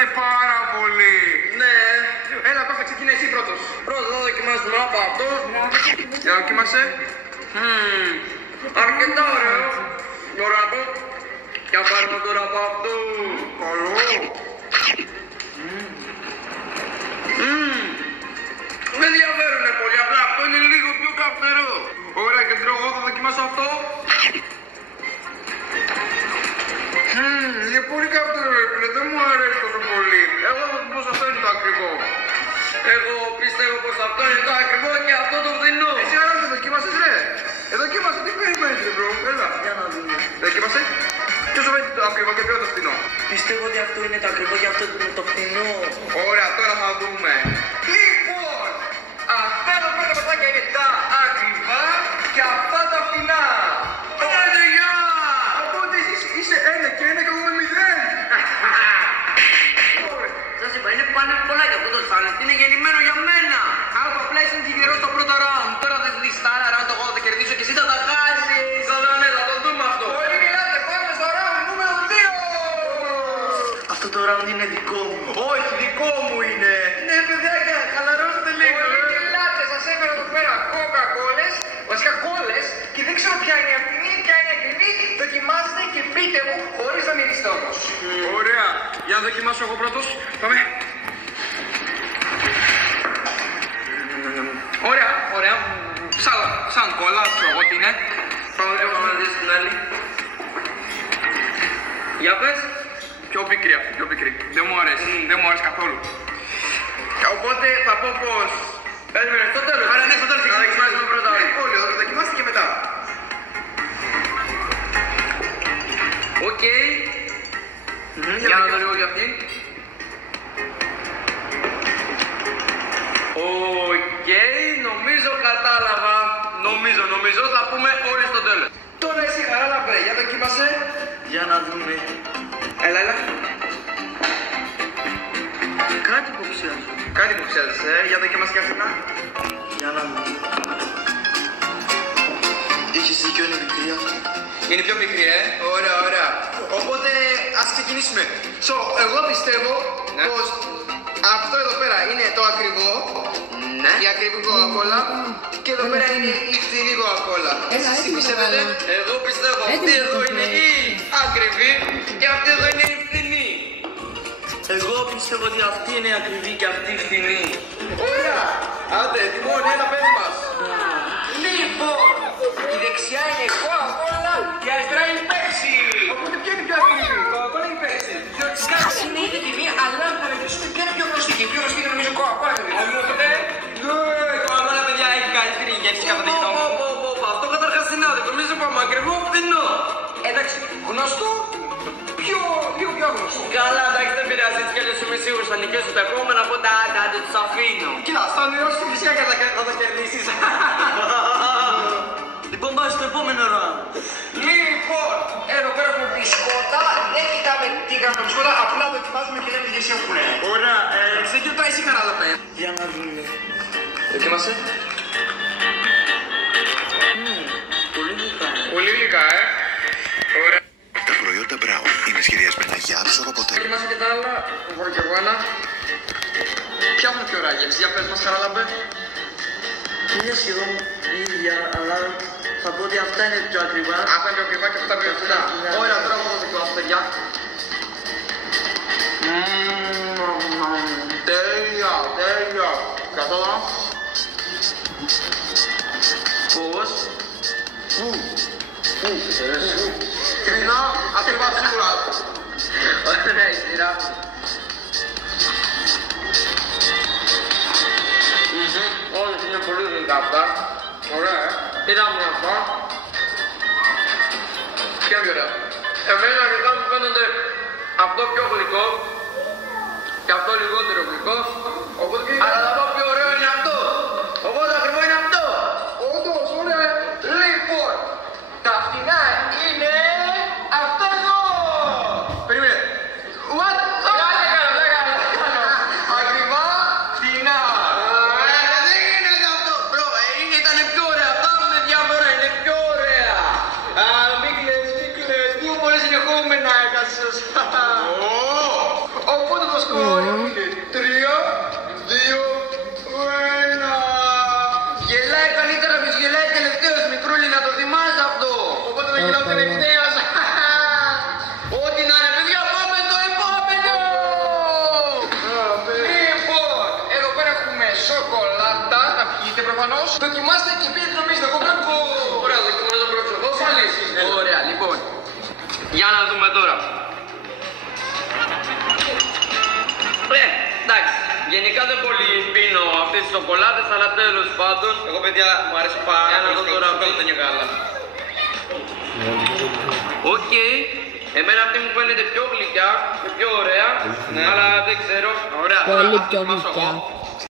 είναι πάρα πολύ. Ναι. Έλα, Κώστα, ξεκινά εσύ πρώτος. Πρώτα θα δοκιμάσουμε από αυτό. Για δοκίμασε. Αρκετά ωραίο. Τώρα αυτό. Και θα πάρουμε τώρα από αυτό. Καλό. Με ενδιαφέρουνε πολύ, απλά αυτό είναι λίγο πιο καυτερό. Ωραία, και τρώω εγώ, θα δοκιμάσω αυτό. Είναι πολύ καυτερό, δεν μου αρέσει τόσο πολύ. Εγώ θα πω πως αυτό είναι το ακριβό. Εγώ πιστεύω πως αυτό είναι το ακριβό και αυτό το φθηνό. Εσύ άρα δεν δοκίμασες, ρε. Δοκίμασε, τι περιμένεις, ρε μπρο. Έλα. Για να δούμε. Δοκίμασε. Ποιος σου φαίνεται το ακριβό και ποιο είναι το φθηνό. Πιστεύω ότι αυτό είναι το ακριβό και αυτό είναι το φθηνό. Ωραία, τώρα θα δούμε. Λοιπόν, αυτά τα πρώτα πατάκια είναι τα ακριβά και αυτά τα φθηνά. Άντε, γεια! Οπότε εσύ είσαι 1 και 1 και εγώ είμαι 0. Σας είπα, είναι πολλά και αυτό το challenge. Είναι γεννημένο για μένα. Άκου, απλά ήσουν τυχερός στο πρώτο round. Τώρα δεν δεις τα άλλα round, εγώ θα τα κερδίσω και εσύ θα τα χάσεις. Καλά, ναι, θα το δούμε αυτό. Πολύ μιλάτε, πάμε στο round νούμερο 2. Αυτό το round είναι δικό μου. Όχι, δικό μου είναι. Ναι, παιδάκια, χαλαρώστε λίγο. Πολύ μιλάτε, σας έφερα εδώ πέρα κόκα-κόλες, βασικά κόλες και δεν ξέρω ποια είναι η αυτινή, ποια είναι η ακριβή. Δοκιμάστε και πείτε μου χωρίς να μυρίσετε όμως. Ωραία, για να δοκιμάσω εγώ πρώτος. Πάμε. Ωραία, ωραία. Σαν κόλλα, ξέρω εγώ τι είναι. Πάμε λίγο να δεις την άλλη. Για πες. Πιο πικρή αυτή, πιο πικρή. Δεν μου αρέσει, δεν μου αρέσει καθόλου. Οπότε θα πω πως... Περίμενε, στο τέλος. Άρα ναι, στο τέλος Θα δοκιμάσουμε πρώτα όλοι. Όλοι, δοκιμάστε και μετά. Οκ. Για να δω λίγο για αυτήν. Οκ, νομίζω κατάλαβα. Νομίζω θα πούμε όλοι στο τέλος. Τώρα εσύ χαράλαμπε, για δοκίμασε. Για να δούμε. Έλα. Κάτι που ξέρεις. Κάτι που ξέρεις, για δοκίμασε και αυτά. Για να δούμε. Έχεις δίκιο, είναι μικρή αυτή. Είναι πιο μικρή, Ωραία. Οπότε ας ξεκινήσουμε. Εγώ πιστεύω πως αυτό εδώ πέρα είναι το ακριβό. Ναι. Η ακριβή κοκακόλα. Και εδώ πέρα είναι η φθηνή κοκακόλα. Εσείς τι πιστεύετε? Εγώ πιστεύω αυτή εδώ είναι η ακριβή και αυτή εδώ είναι η φθηνή. Εγώ πιστεύω ότι αυτή είναι ακριβή και αυτή φθηνή. Ωραία. Άντε, τιμώνει ένα παιδί μας. Λοιπόν, η δεξιά είναι κοκακόλα και η αριστερά είναι πέρσι. Οπότε ποια είναι πιο ακριβή, κοκακόλα ή πέρσι? Κάτσε, είναι ήδη τιμή, αλλά θα ρωτήσουμε ποια είναι πιο γνωστή. Και η πιο γνωστή είναι νομίζω κοκακόλα. Κοκακόλα, παιδιά, έχει καλύτερη ηγέτηση κατά τη γνώμη μου. Αυτό καταρχάς είναι άδικο. Εμείς είπαμε ακριβό, φθηνό. Εντάξει, γνωστό, λίγο πιο γνωστό. Καλά, εντάξει, δεν πειράζει. Έτσι κι αλλιώς είμαι σίγουρος θα νικήσω τα επόμενα, οπότε άντε τους αφήνω. Κοίτα, στα ονειρώσεις φυσικά και θα τα κερδίσεις. Λοιπόν, πάμε στο επόμενο round. Λοιπόν, εδώ πέρα έχουμε μπισκότα. Δεν κοιτάμε τι κάνουμε μπισκότα, απλά δοκιμάζουμε και λέμε τι γεύση έχουν. Ωραία, ξεκινώ τώρα εσύ χαράλαπε. Για να δούμε. Δοκίμασε. Πολύ γλυκά. Πολύ γλυκά, Ωραία. Τα προϊόντα Brown είναι σχεδιασμένα για άψογο αποτέλεσμα. Δοκιμάσε και τα άλλα, εγώ και εγώ ένα. Ποια έχουν πιο ωραία γεύση, για πες μας χαράλαπε. Είναι σχεδόν ίδια, αλλά θα πω ότι αυτά είναι πιο ακριβά. Αυτά είναι πιο ακριβά και αυτά πιο φθηνά. Ωραία, τώρα εγώ θα δοκιμάσω, παιδιά. Τέλεια. Καθόλου. Πώς? Φθηνά, ακριβά σίγουρα. Ωραία, η σειρά. Όλες είναι πολύ γλυκά αυτά. Ωραία, Είδαμε αυτά. Ποια είναι πιο ωραία? Εμένα αρχικά μου φαίνονται αυτό πιο γλυκό και αυτό λιγότερο γλυκό. Οπότε και Αλλά θα πω πιο ωραίο είναι αυτό. Οπότε ακριβό είναι αυτό. όντως, ωραία. Λοιπόν, τα φθηνά είναι αυτό εδώ. Περίμενε. What? Ακριβά, φθηνά. Δεν γίνεται αυτό. Μπρο, ήταν πιο ωραία. Αυτά με διαφορά είναι πιο ωραία. Μην κλαις. 2 φορές συνεχόμενα έκασες. Οπότε το σκορ ωραία που είναι. 3, 2, 1. Γελάει καλύτερα, ποιος γελάει τελευταίος, μικρούλη, να το θυμάσαι αυτό. Οπότε δεν γελάω τελευταίος. Ό,τι να είναι, παιδιά, πάμε στο επόμενο. Λοιπόν, εδώ πέρα έχουμε σοκολάτα, να πιείτε προφανώς. Δοκιμάστε και πείτε το εμείς, εγώ βλέπω. Ωραία, δοκιμάζω πρώτος εγώ, πάλι εσείς. Ωραία, λοιπόν. Για να δούμε τώρα. Εντάξει, γενικά δεν πολύ πίνω αυτές τις σοκολάτες, αλλά τέλος πάντων. Εγώ παιδιά μου αρέσει πάρα Για να δω τώρα αυτό δεν είναι καλά. Οκ. Εμένα αυτή μου φαίνεται πιο γλυκιά και πιο ωραία, αλλά δεν ξέρω. Ωραία, Πολύ τώρα πιο θα δοκιμάσω γλυκιά. εγώ.